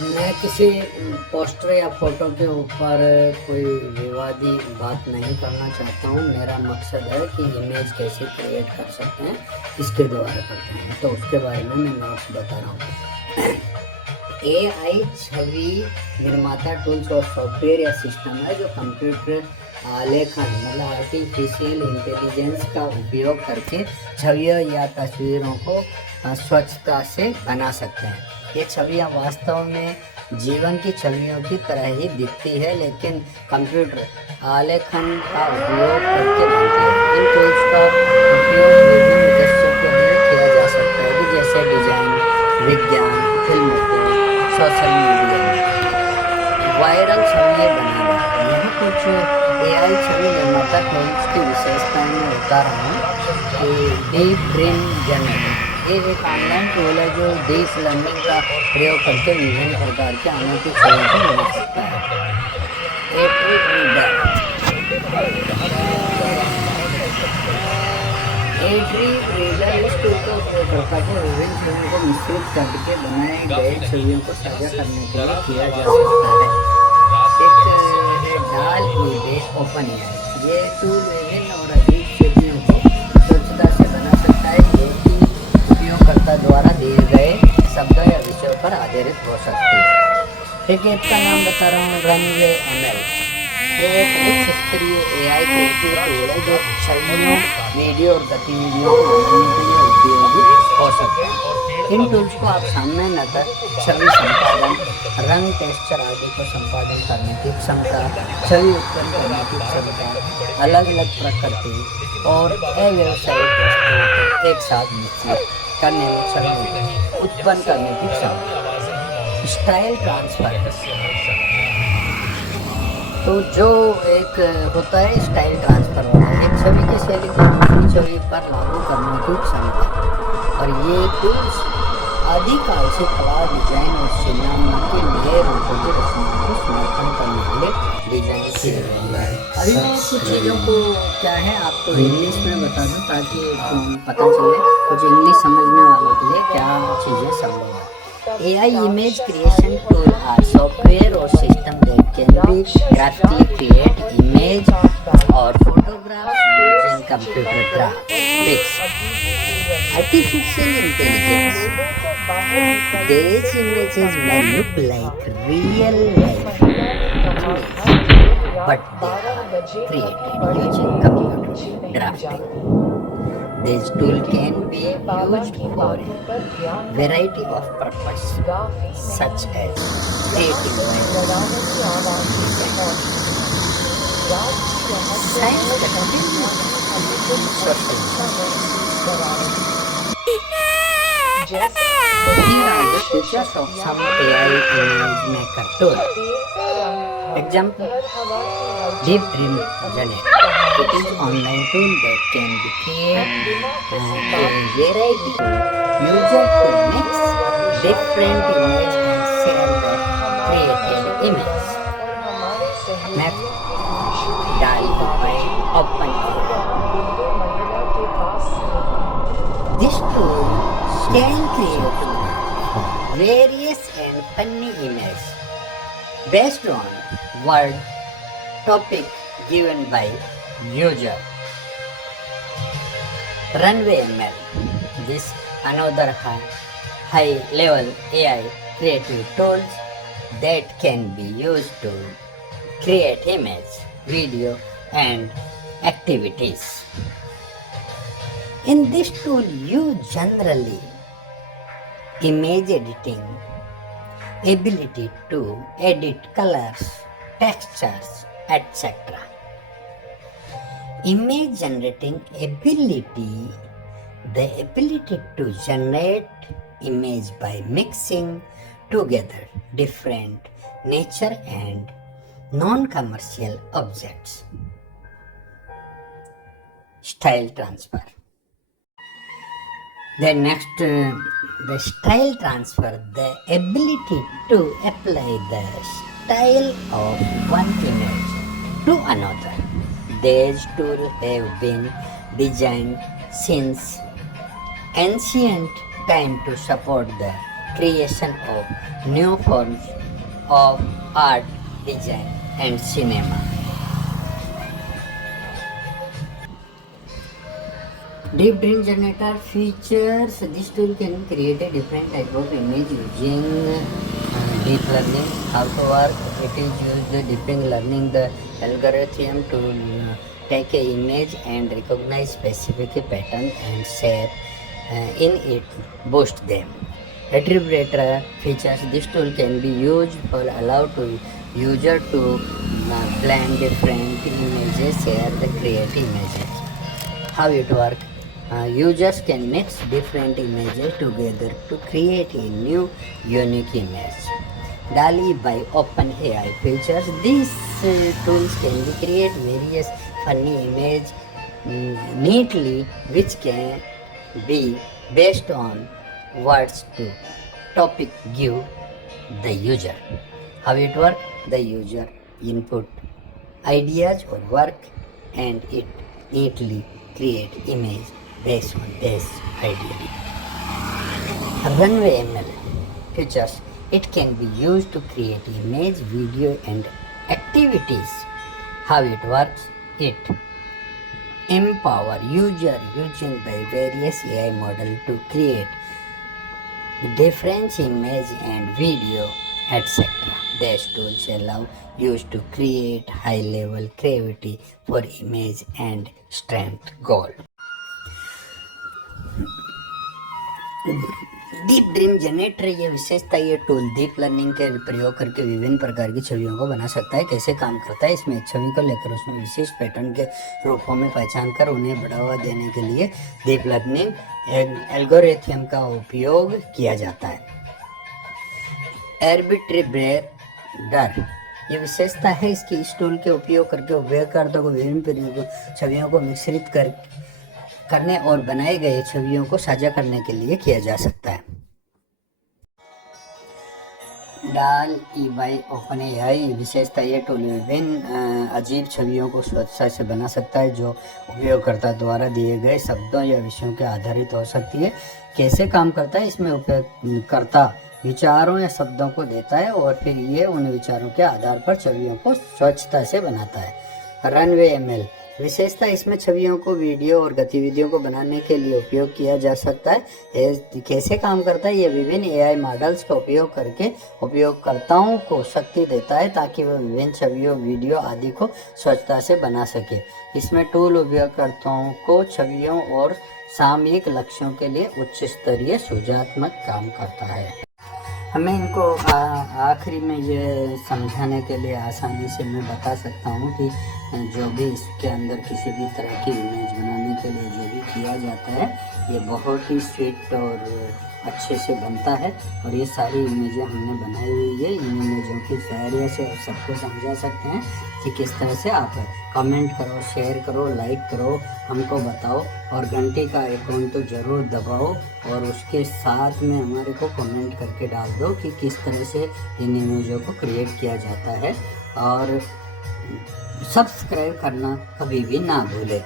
मैं किसी पोस्टर या फोटो के ऊपर कोई विवादी बात नहीं करना चाहता हूँ। मेरा मकसद है कि इमेज कैसे क्रिएट कर सकते हैं, इसके द्वारा करते हैं, तो उसके बारे में मैं नोट्स बता रहा हूँ। एआई छवि निर्माता टूल्स और सॉफ्टवेयर या सिस्टम है जो कंप्यूटर आलेखन मतलब आर्टिफिशियल इंटेलिजेंस का उपयोग करके छवियों या तस्वीरों को स्वच्छता से बना सकते हैं। ये छवियाँ वास्तव में जीवन की छवियों की तरह ही दिखती है, लेकिन कंप्यूटर आलेखन का उपयोग करके बनती है। इन टूल्स का उपयोग विभिन्न उद्देश्यों के लिए किया जा सकता है, कि जैसे डिजाइन, विज्ञान, फिल्म उद्योग, सोशल मीडिया, वायरल छवियाँ बनाना। यहाँ कुछ एआई छवि निर्माता टूल्स की विशेषताएं मैं बता रहा हूँ। कि डीप ड्रीम जनरेटर, ये एक ऑनलाइन टूल है जो डीप लर्निंग का प्रयोग करके विभिन्न प्रकार के अनोखी छवियों को बना सकता है। एट्री रीडर, एट्री रीडर इस टूल का उपयोग करता है विभिन्न छवियों को मिश्रित करके बनाए गए छवियों को साझा करने के लिए किया जा सकता है। एक डाल ईबे ओपन है, ये टूल विभिन्न और अधिक छवियों को स्वच्छता से बना सकता है, जो कि उपयोगकर्ता द्वारा दिए गए शब्दों या विषयों पर आधारित हो सकती है। ठीक है, इसका नाम बता रहा हूँ, रनवे एमएल। ये एक उच्च स्तरीय एआई क्रिएटिव टूल है जो छवियों, वीडियो और गतिविधियों को बनाने के लिए उपयोगी हो सकते हैं। इन टूल्स को आप सामने नजर छवि संपादन, रंग, टेक्सचर आदि को संपादन करने की क्षमता, छवि उत्पन्न करने की क्षमता, अलग अलग प्रकृति और अव्यवसायिक वस्तुओं को एक साथ मिश्रित करने में छवि उत्पन्न करने की क्षमता। स्टाइल ट्रांसफर, तो जो एक होता है स्टाइल ट्रांसफर होना, एक छवि की शैली को दूसरी छवि पर लागू करने की क्षमता। और ये टूल्स आदिकाल से कला, डिजाइन और सिनेमा के नए रूपों की रचनाओं को समर्थन करने के लिए डिजाइन किए गए हैं। अभी मैं कुछ चीज़ों को क्या है आपको इंग्लिश में बता दूं ताकि पता चले कुछ इंग्लिश समझने वालों के लिए क्या चीज़ें संभव है। AI image creation tool are software or system that can be graphically create image or photographs using computer graphics. Artificial intelligence. These images may look like real life images, but they are created using computer graphics. This tool can be used for a variety of purposes, such as creating writing, science fiction, social media. Here are the features of some AI image maker tool. Example: Deep Dream Generator. It is online tool that can be created a variety of user to mix different images and share the created image. Next, DALL-E Open AI. This tool can create various and funny images based on word topic given by user. Runway ML. This another high level AI creative tools that can be used to create image, video and activities. In this tool you generally image editing, ability to edit colors, textures, etc. Image generating ability, the ability to generate image by mixing together different nature and non-commercial objects. Style transfer. The next, the style transfer, the ability to apply the style of one image to another. These tools have been designed since ancient time to support the creation of new forms of art, design, and cinema. Deep Dream Generator features this tool can create a different type of image using deep learning. How to work? It is used the deep learning the algorithm to take a image and recognize specific pattern and shape in it, boost them. Retriever features this tool can be used for allow to user to blend different images, share the create images. How it works? Users can mix different images together to create a new unique image. DALL-E by OpenAI features these tools can be create various funny images neatly, which can be based on words to topic give the user. How it works? The user input ideas or work and it neatly create image based on this idea. Runway ML features. It can be used to create image, video and activities. How it works? It empower user using by various AI model to create different image and video, etc. These tools allow use to create high level creativity for image and strength goal. Deep dream generator ये विशेषता ये tool deep learning के प्रयोग करके विभिन्न प्रकार की छवियों को बना सकता है। कैसे काम करता है? इसमें छवि को लेकर उसमें विशेष पैटर्न के रूपों में पहचान कर उन्हें बढ़ावा देने के लिए डीप लर्निंग एल्गोरिथम का उपयोग किया जाता है। आर्बिट्रेटर ये विशेषता है इसकी। इस टूल के उपयोग करके उपयोगकर्ता को विभिन्न छवियों को मिश्रित करने और बनाए गए छवियों को साझा करने के लिए किया जा सकता है। DALL-E by OpenAI विशेषता ये टूल विभिन्न अजीब छवियों को स्वतः से बना सकता है जो उपयोगकर्ता द्वारा दिए गए शब्दों या विषयों के आधारित हो सकती है। कैसे काम करता है? इसमें उपयोगकर्ता विचारों या शब्दों को देता है और फिर ये उन विचारों के आधार पर छवियों को स्वच्छता से बनाता है। रनवे ML विशेषता इसमें छवियों को वीडियो और गतिविधियों को बनाने के लिए उपयोग किया जा सकता है। कैसे काम करता है? ये विभिन्न AI मॉडल्स का उपयोग करके उपयोगकर्ताओं को शक्ति देता है ताकि वह विभिन्न छवियों, वीडियो आदि को स्वच्छता से बना सके। इसमें टूल उपयोगकर्ताओं को छवियों और सामयिक लक्ष्यों के लिए उच्च स्तरीय सुझावात्मक काम करता है। हमें इनको आखिरी में ये समझाने के लिए आसानी से मैं बता सकता हूँ कि जो भी इसके अंदर किसी भी तरह की इमेज बनाने के लिए जो भी किया जाता है ये बहुत ही स्वीट और अच्छे से बनता है। और ये सारी इमेजें हमने बनाई हुई है। इन इमेजों की ज़रिए से सबको समझा सकते हैं कि किस तरह से आप कमेंट करो, शेयर करो, लाइक करो, हमको बताओ और घंटी का आइकॉन तो ज़रूर दबाओ और उसके साथ में हमारे को कमेंट करके डाल दो कि किस तरह से इन इमेजों को क्रिएट किया जाता है। और सब्सक्राइब करना कभी भी ना भूलें।